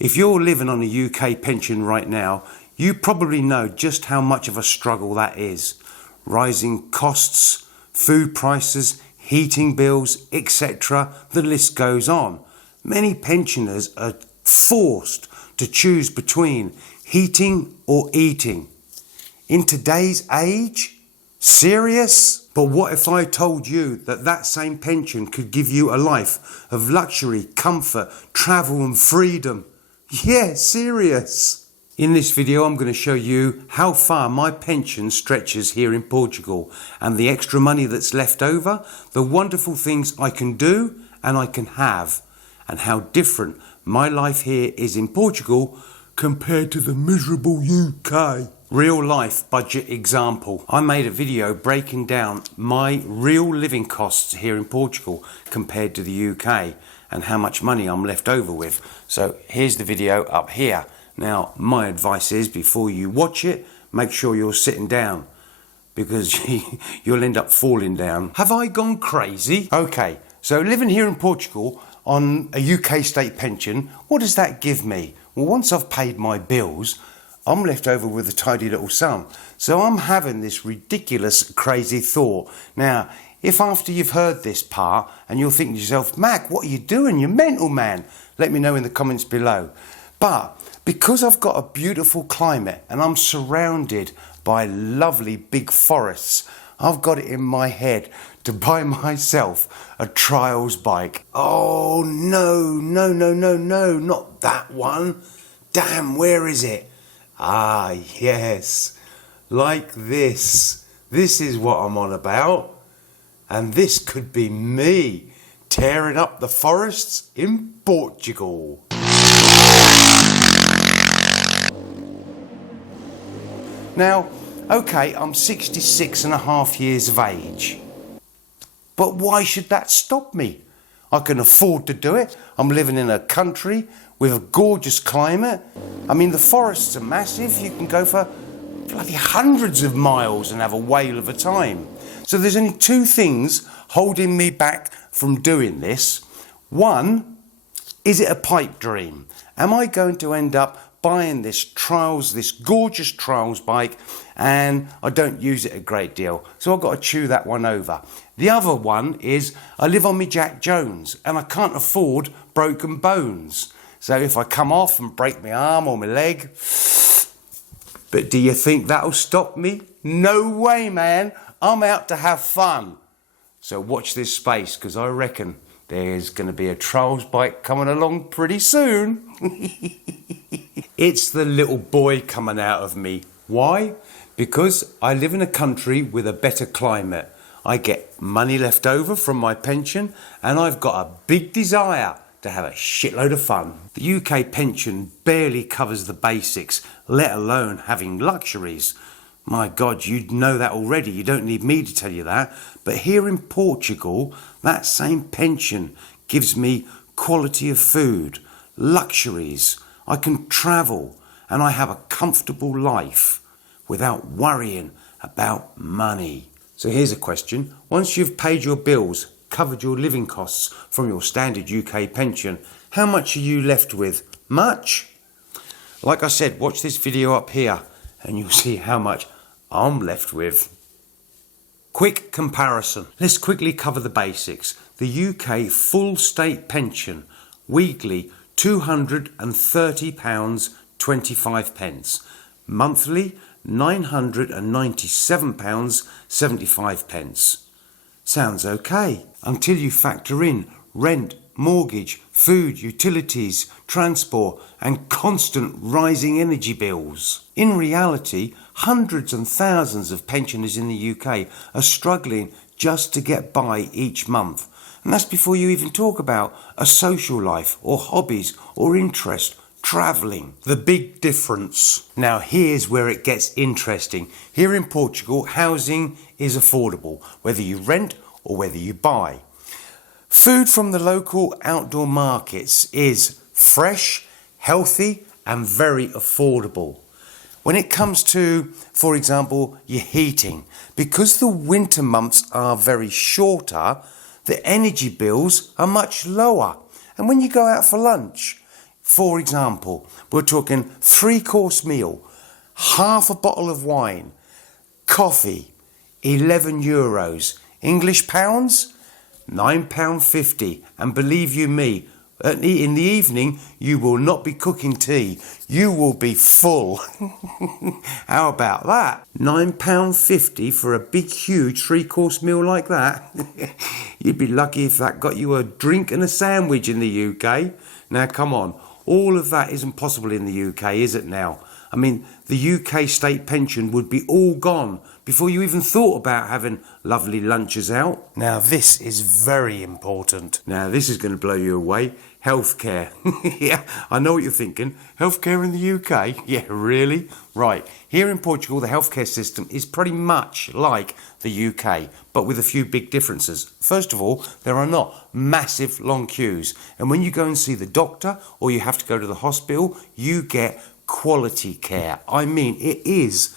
If you're living on a UK pension right now, you probably know just how much of a struggle that is. Rising costs, food prices, heating bills, etc. The list goes on. Many pensioners are forced to choose between heating or eating. In today's age? Serious? But what if I told you that that same pension could give you a life of luxury, comfort, travel and freedom? Yeah, serious. In this video I'm going to show you how far my pension stretches here in Portugal and the extra money that's left over, the wonderful things I can do and I can have, and how different my life here is in Portugal compared to the miserable UK. Real life budget example. I made a video breaking down my real living costs here in Portugal compared to the UK and how much money I'm left over with. So here's the video up here. Now my advice is, before you watch it, make sure you're sitting down, because you'll end up falling down. Have I gone crazy? Okay, so living here in Portugal on a UK state pension, what does that give me? Well, once I've paid my bills, I'm left over with a tidy little sum. So I'm having this ridiculous, crazy thought. Now, if after you've heard this part and you're thinking to yourself, Mac, what are you doing? You're mental, man. Let me know in the comments below. But because I've got a beautiful climate and I'm surrounded by lovely big forests, I've got it in my head to buy myself a trials bike. Oh, no, not that one. Damn, where is it? Ah, yes, like this. This is what I'm on about. And this could be me tearing up the forests in Portugal. Now, okay, I'm 66 and a half years of age. But why should that stop me? I can afford to do it. I'm living in a country with a gorgeous climate. I mean, the forests are massive. You can go for bloody hundreds of miles and have a whale of a time. So there's only two things holding me back from doing this. One, is it a pipe dream? Am I going to end up buying this gorgeous trials bike, and I don't use it a great deal, so I've got to chew that one over. The other one is I live on me Jack Jones and I can't afford broken bones. So if I come off and break my arm or my leg, but do you think that'll stop me? No way, man. I'm out to have fun. So watch this space, because I reckon there's going to be a trials bike coming along pretty soon. It's the little boy coming out of me. Why? Because I live in a country with a better climate. I get money left over from my pension, and I've got a big desire to have a shitload of fun. The UK pension barely covers the basics, let alone having luxuries. My God, you'd know that already. You don't need me to tell you that. But here in Portugal, that same pension gives me quality of food, luxuries. I can travel and I have a comfortable life without worrying about money. So here's a question. Once you've paid your bills, covered your living costs from your standard UK pension, how much are you left with? Much? Like I said, watch this video up here and you'll see how much I'm left with. Quick comparison. Let's quickly cover the basics. The UK full state pension, weekly £230.25. Monthly £997.75. Sounds okay, until you factor in rent, mortgage, food, utilities, transport and constant rising energy bills. In reality, hundreds and thousands of pensioners in the UK are struggling just to get by each month. And that's before you even talk about a social life or hobbies or interest, travelling. The big difference. Now here's where it gets interesting. Here in Portugal, housing is affordable, whether you rent or whether you buy. Food from the local outdoor markets is fresh, healthy and very affordable. When it comes to, for example, your heating, because the winter months are very shorter, the energy bills are much lower. And when you go out for lunch, For example, we're talking 3-course meal, half a bottle of wine, coffee, €11. English pounds, £9.50. And believe you me, in the evening, you will not be cooking tea. You will be full. How about that? £9.50 for a big, huge 3-course meal like that? You'd be lucky if that got you a drink and a sandwich in the UK. Now, come on. All of that isn't possible in the UK, is it now? I mean, the UK state pension would be all gone before you even thought about having lovely lunches out. Now, this is very important. Now, this is going to blow you away. Healthcare. Yeah, I know what you're thinking. Healthcare in the UK? Yeah, really? Right. Here in Portugal, the healthcare system is pretty much like the UK, but with a few big differences. First of all, there are not massive long queues. And when you go and see the doctor or you have to go to the hospital, you get quality care. I mean, it is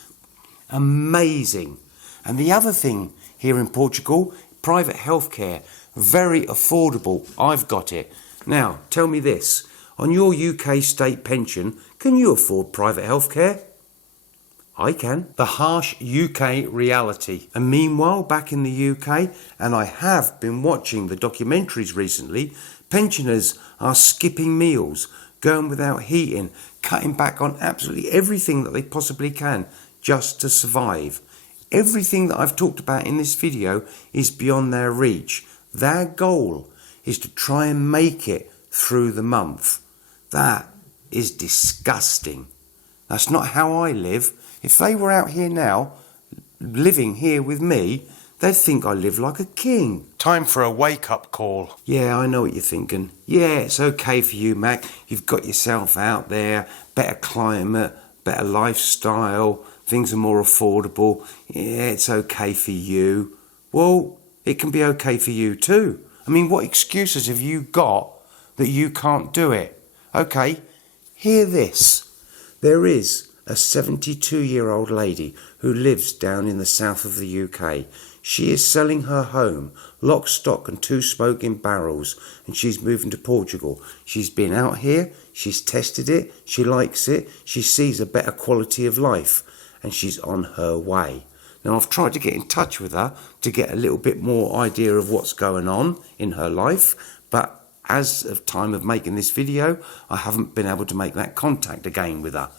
amazing. And the other thing here in Portugal, private healthcare, very affordable. I've got it. Now, tell me this, on your UK state pension, can you afford private healthcare? I can. The harsh UK reality. And meanwhile, back in the UK, and I have been watching the documentaries recently, pensioners are skipping meals, going without heating, cutting back on absolutely everything that they possibly can just to survive. Everything that I've talked about in this video is beyond their reach. Their goal is to try and make it through the month. That is disgusting. That's not how I live. If they were out here now, living here with me, they'd think I live like a king. Time for a wake-up call. Yeah, I know what you're thinking. Yeah, it's okay for you, Mac. You've got yourself out there, better climate, better lifestyle, things are more affordable. Yeah, it's okay for you. Well, it can be okay for you too. I mean, what excuses have you got that you can't do it? Okay, hear this. There is a 72-year-old lady who lives down in the south of the UK. She is selling her home, lock, stock and 2 smoking barrels, and she's moving to Portugal. She's been out here, she's tested it, she likes it, she sees a better quality of life, and she's on her way. Now, I've tried to get in touch with her to get a little bit more idea of what's going on in her life, but as of time of making this video, I haven't been able to make that contact again with her.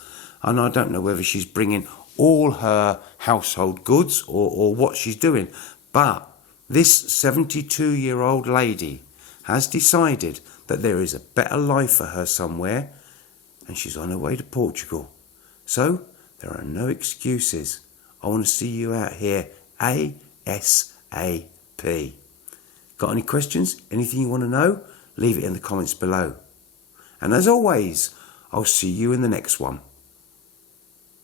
And I don't know whether she's bringing all her household goods or what she's doing. But this 72-year-old lady has decided that there is a better life for her somewhere, and she's on her way to Portugal. So, there are no excuses. I want to see you out here ASAP. Got any questions? Anything you want to know? Leave it in the comments below. And as always, I'll see you in the next one.